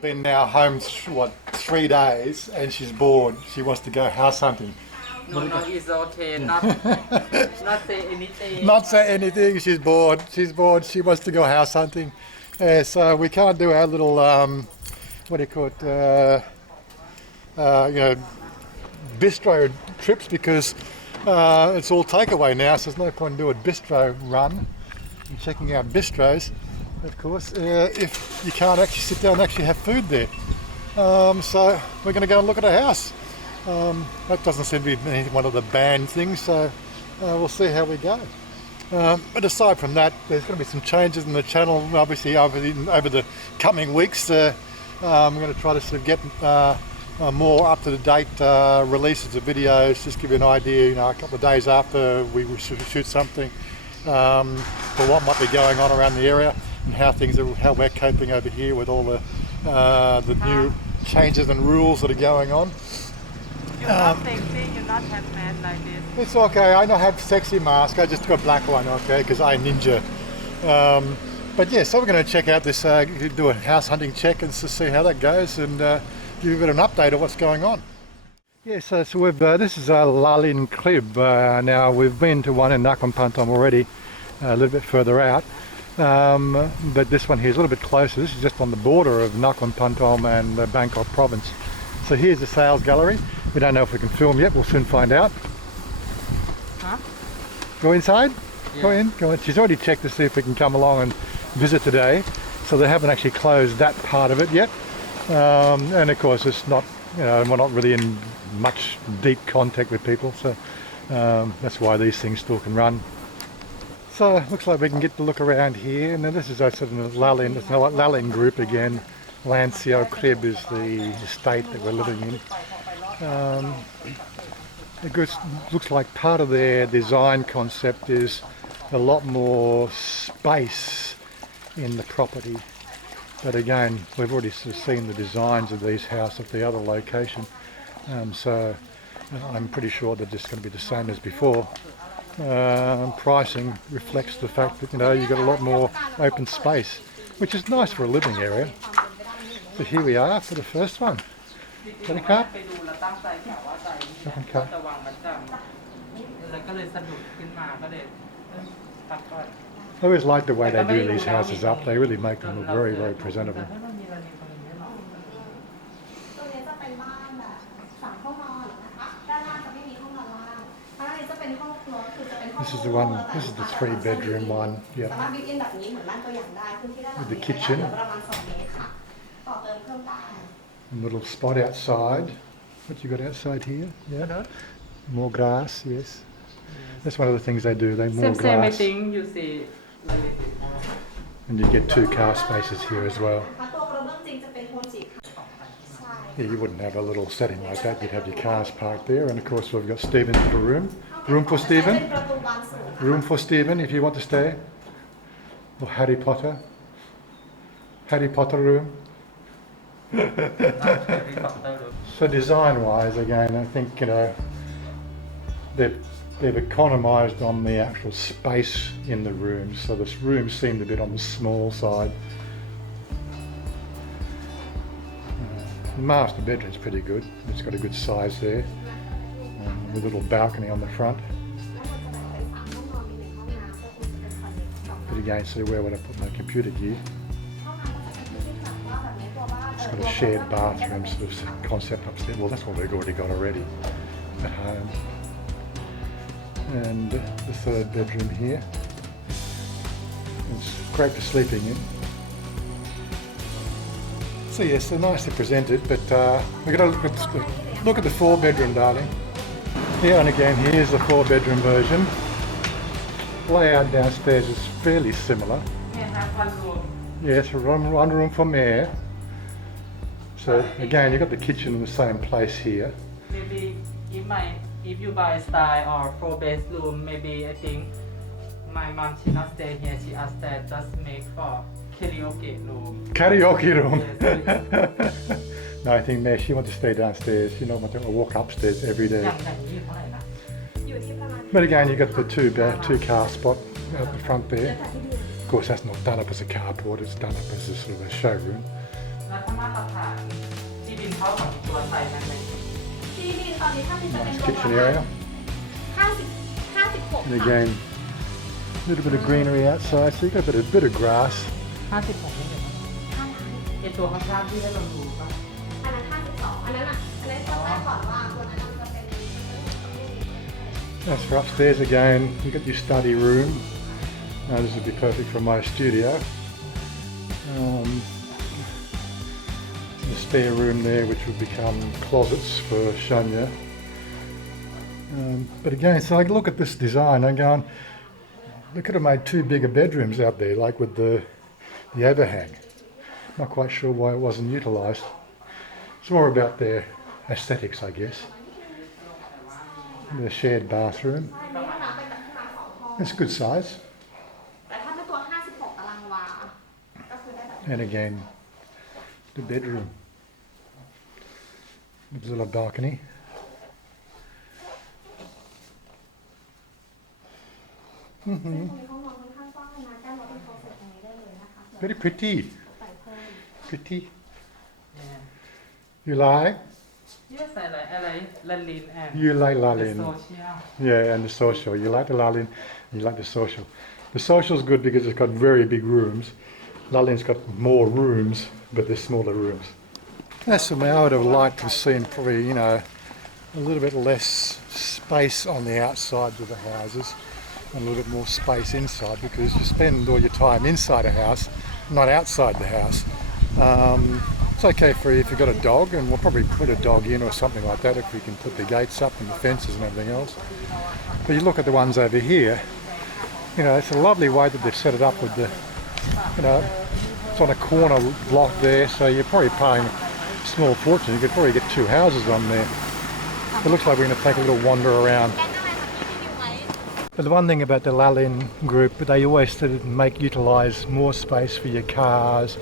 been now home, what, 3 days, and she's bored. She wants to go house hunting. No, it's okay. Not say anything. Not say anything. She's bored. She's bored. She wants to go house hunting. So we can't do our little, what do you call it, bistro trips because it's all takeaway now, so there's no point in doing a bistro run and checking out bistros, of course, if you can't actually sit down and actually have food there. So we're going to go and look at a house. That doesn't seem to be one of the banned things, so we'll see how we go. But aside from that, there's going to be some changes in the channel, obviously over the coming weeks. I'm going to try to sort of get more up-to-the-date releases of videos, just give you an idea, a couple of days after we shoot something, for what might be going on around the area and how we're coping over here with all the new changes and rules that are going on. You're not sexy, you're not have man like this. It's okay, I don't have sexy mask, I just got a black one, okay, because I ninja. But yeah, so we're going to check out this, do a house hunting check and see how that goes and give you a bit of an update of what's going on. Yeah, so we've, this is a Lalin crib. Now we've been to one in Nakhon Pathom already, a little bit further out. But this one here is a little bit closer. This is just on the border of Nakhon Pathom and Bangkok province. So here's the sales gallery. We don't know if we can film yet, we'll soon find out. Huh? Go inside? Yeah. Go in. She's already checked to see if we can come along and visit today. So they haven't actually closed that part of it yet. And of course it's not, we're not really in much deep contact with people, so that's why these things still can run. So it looks like we can get to look around here, and then this is sort of Lalin, it's not Lalin group again. Lansio Crib is the estate that we're living in. It looks like part of their design concept is a lot more space in the property. But again, we've already sort of seen the designs of these houses at the other location. So I'm pretty sure they're just going to be the same as before. Pricing reflects the fact that you've got a lot more open space, which is nice for a living area. So here we are for the first one. I always like the way they do these houses up. They really make them look very, very presentable. This is the one, this is the 3-bedroom one, yeah. With the kitchen. A little spot outside. What you got outside here? Yeah. More grass, yes. That's one of the things they do, they more grass. Same you see. And you get 2 car spaces here as well. Yeah, you wouldn't have a little setting like that, you'd have your cars parked there, and of course we've got Stephen's little room. Room for Stephen? Room for Stephen if you want to stay. Or Harry Potter. Harry Potter room. So design-wise, again, I think, they've economised on the actual space in the rooms. So this room seemed a bit on the small side. The master bedroom's pretty good. It's got a good size there, with a little balcony on the front. But again, see where would I put my computer gear? It's got a shared bathroom sort of concept upstairs. Well, that's what we've already got already at home. And the 3rd bedroom here. It's great for sleeping in. So yes, they're nicely presented, but we've got to look at the 4-bedroom, darling. Yeah, and again, here's the 4-bedroom version. Layout downstairs is fairly similar. We have 1 room. Yes, one room for Mayor. So again, you've got the kitchen in the same place here. Maybe if you buy style or 4-bedroom, maybe I think my mom she not stay here. She asked that just make for karaoke room. Karaoke room. Yes. No, I think Mayor, she wants to stay downstairs. She don't want to walk upstairs every day. But again, you've got the 2-car spot at the front there. Of course, that's not done up as a carport. It's done up as a sort of a showroom. แล้วถ้ามาตรฐานที่ดินเท่ากับตัวไทยนั่นเอง ที่ดินตอนนี้ถ้าเป็นจะเป็น Nice ประ kitchen มาณ area. 56 And again, a little bit of greenery outside, so you got a bit of grass. 56นี่เองไอตัวข้างๆที่ให้เราดูป่ะ อันนั้น52อันนั้นจำได้ก่อนว่าตัวนั้นจะเป็น That's for upstairs again. You got your study room. This would be perfect for my studio. The spare room there, which would become closets for Chanya. But again, so I look at this design, I'm going, they could have made two bigger bedrooms out there, like with the overhang. Not quite sure why it wasn't utilised. It's more about their aesthetics, I guess. The shared bathroom. It's good size. แต่ถ้าเป็นตัว 56 ตารางวา ก็คือได้แบบ And again, the bedroom. There's a little balcony.ซึ่งตรงนี้ห้องนอนค่อนข้างกว้างนะแก้มเราเป็นโคเซ็ตตรงนี้ได้เลยนะคะ Very pretty. ใส่เพิ่ม Pretty. Yeah. You like? Yes, I like Lalin and You like the Lalin. social. Yeah, and the social. You like the Lalin, you like the social. The social's good because it's got very big rooms. Lalin's got more rooms, but they're smaller rooms. That's something I would have liked to have seen probably, you know, a little bit less space on the outsides of the houses and a little bit more space inside, because you spend all your time inside a house, not outside the house. It's okay for if you've got a dog, and we'll probably put a dog in or something like that if we can put the gates up and the fences and everything else. But you look at the ones over here, you know, it's a lovely way that they've set it up with the, you know, it's on a corner block there, so you're probably paying a small fortune. You could probably get two houses on there. It looks like we're going to take a little wander around. But the one thing about the Lalin group, they always utilise more space for your cars,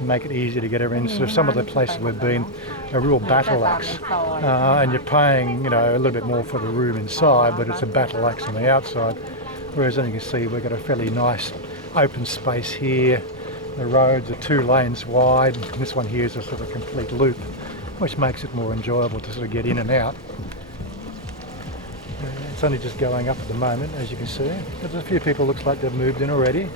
make it easier to get her in. So some of the places we've been a real battle axe, and you're paying, you know, a little bit more for the room inside, but it's a battle axe on the outside. Whereas as you can see, we've got a fairly nice open space here. The roads are 2 lanes wide. This one here is a sort of complete loop, which makes it more enjoyable to sort of get in and out. It's only just going up at the moment, as you can see. But a few people looks like they've moved in already.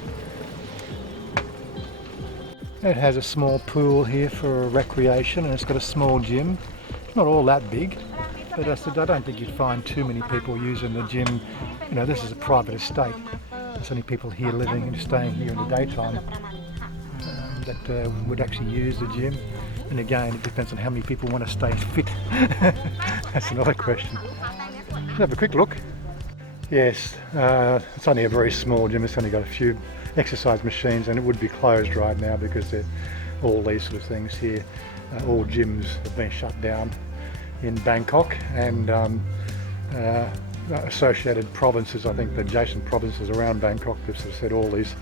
It has a small pool here for recreation, and it's got a small gym. It's not all that big, but I don't think you'd find too many people using the gym. You know, this is a private estate. There's only people here living and staying here in the daytime that would actually use the gym. And again, it depends on how many people want to stay fit. That's another question. Let's have a quick look. Yes, it's only a very small gym. It's only got a few exercise machines, and it would be closed right now because all these sort of things here, all gyms have been shut down in Bangkok and associated provinces. I think the adjacent provinces around Bangkok have sort of said all these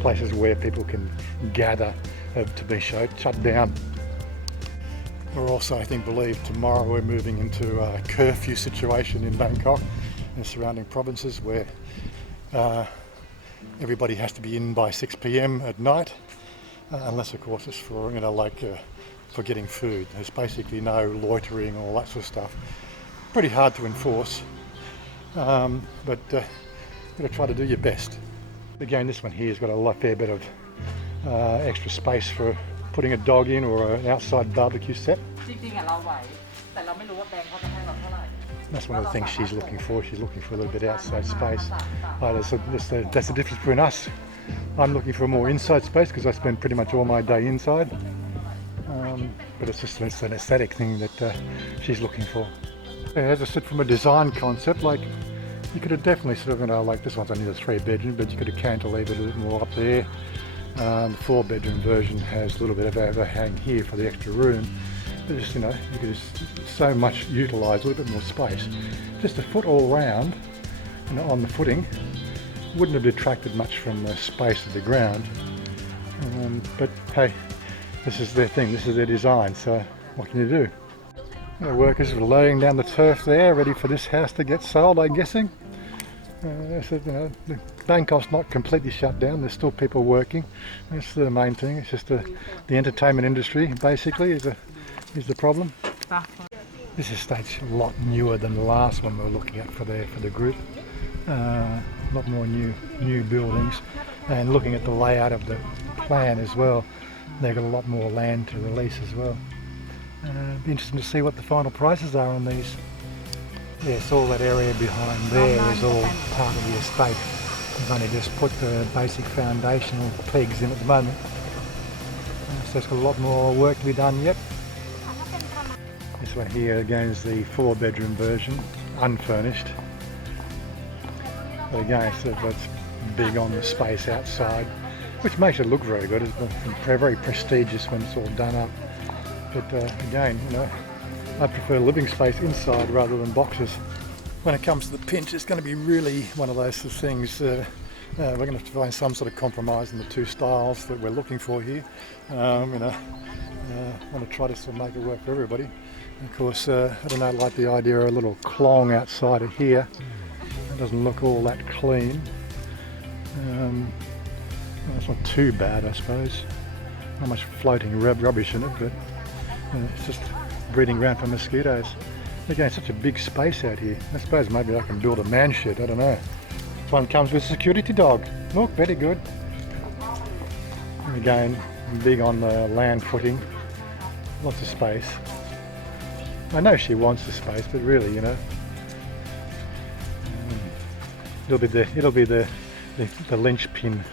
places where people can gather have to be shut down. We're also, I think, believe tomorrow we're moving into a curfew situation in Bangkok and surrounding provinces where everybody has to be in by 6 p.m. at night, unless of course it's for, you know, like for getting food. There's basically no loitering or all that sort of stuff. Pretty hard to enforce, but you've got to try to do your best. Again, this one here has got a fair bit of extra space for putting a dog in or an outside barbecue set. จริงๆเราไหวแต่เราไม่รู้ว่าแบงค์เขาจะให้เราเท่าไหร่ That's one of the things she's looking for. She's looking for a little bit outside space. That's the difference between us. I'm looking for more inside space because I spend pretty much all my day inside. But it's just an aesthetic thing that she's looking for. As I said, from a design concept, like you could have definitely sort of, you know, like this one's only a 3-bedroom, but you could have cantilevered a little more up there. The 4-bedroom version has a little bit of overhang here for the extra room. But just, you know, you could just so much utilise a little bit more space. Just a foot all round, you know, on the footing wouldn't have detracted much from the space of the ground. But hey, this is their thing, this is their design, so what can you do? The workers are laying down the turf there, ready for this house to get sold, I'm guessing. So, you know, Bangkok's not completely shut down. There's still people working. That's the main thing. It's just the entertainment industry basically is the problem. This estate's a lot newer than the last one we were looking at for the group. A lot more new buildings, and looking at the layout of the plan as well, they've got a lot more land to release as well. It'd be interesting to see what the final prices are on these. Yes, all that area behind there is all part of the estate. We've only just put the basic foundational pegs in at the moment. So it's got a lot more work to be done yet. This one here again is the 4-bedroom version, unfurnished. But again, it's big on the space outside, which makes it look very good. It's very prestigious when it's all done up. But again, you know, I prefer living space inside rather than boxes. When it comes to the pinch, it's going to be really one of those things. We're going to have to find some sort of compromise in the two styles that we're looking for here. You know, I want to try to sort of make it work for everybody. And of course, I don't know, I like the idea of a little clong outside of here. It doesn't look all that clean. Well, it's not too bad, I suppose. Not much floating rubbish in it, but it's just breeding ground for mosquitoes. Again, such a big space out here. I suppose maybe I can build a man shed, I don't know. This one comes with a security dog. Look, very good. And again, big on the land footing. Lots of space. I know she wants the space, but really, you know, it'll be the linchpin.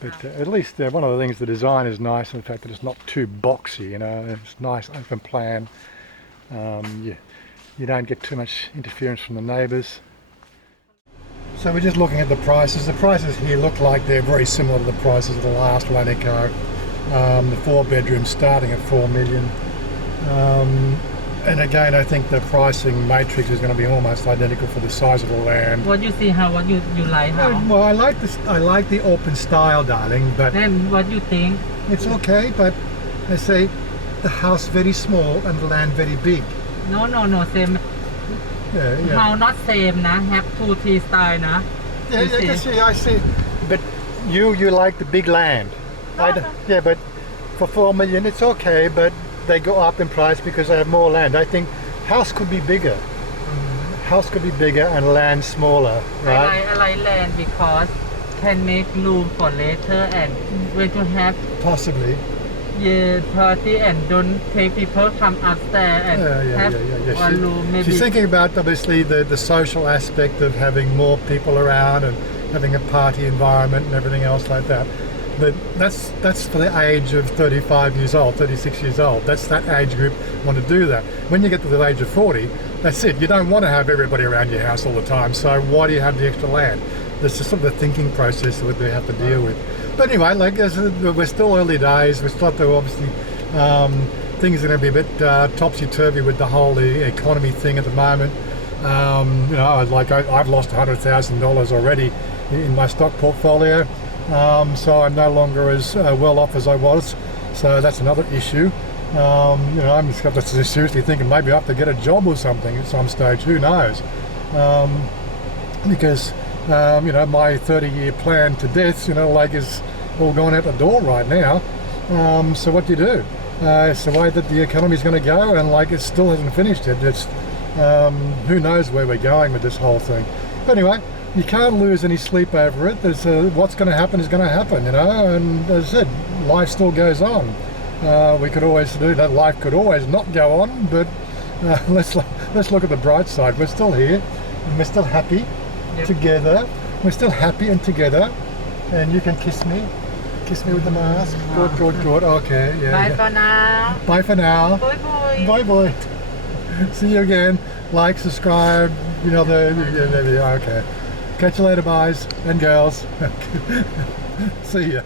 But at least one of the things, the design is nice, and the fact that it's not too boxy, you know, it's nice open plan. You don't get too much interference from the neighbours. So we're just looking at the prices. The prices here look like they're very similar to the prices of the last Lanico. The 4-bedroom starting at 4 million. And again, I think the pricing matrix is going to be almost identical for the size of the land. What you see how, what you like how? Well, I like this. I like the open style, darling. But Then what you think? it's okay. But I say the house very small and the land very big. No, same. Yeah. How not same na? Have 2-3 style na? Yeah, You I see. But you like the big land. Yeah, but for 4 million, it's okay. But they go up in price because they have more land. I think house could be bigger. House could be bigger and land smaller, right? I like land because can make room for later, and when you have Possibly. party and don't take people come upstairs and have one room maybe. She's thinking about obviously the social aspect of having more people around and having a party environment and everything else like that. But that's for the age of 35 years old, 36 years old. That's that age group want to do that. When you get to the age of 40, that's it. You don't want to have everybody around your house all the time. So why do you have the extra land? There's just sort of a thinking process that we have to deal with. But anyway, like we're still early days. We're still obviously things are going to be a bit topsy-turvy with the whole economy thing at the moment. You know, like I've lost $100,000 already in my stock portfolio. So I'm no longer as well off as I was, so that's another issue. You know, I'm just seriously thinking maybe I have to get a job or something at some stage, who knows, because you know, my 30-year plan to death, you know, like is all going out the door right now. So what do you do? It's the way that the economy is going to go, and like it still hasn't finished yet. It's who knows where we're going with this whole thing. But anyway, you can't lose any sleep over it. There's what's going to happen is going to happen, you know. And as I said, life still goes on. We could always do that. Life could always not go on, but let's look at the bright side. We're still here, and we're still happy together. We're still happy and together. And you can kiss me with the mask. Good. Okay, yeah. Bye for now. Bye for now. Bye. See you again. Like, subscribe. You know okay. Catch you later, boys and girls. See ya.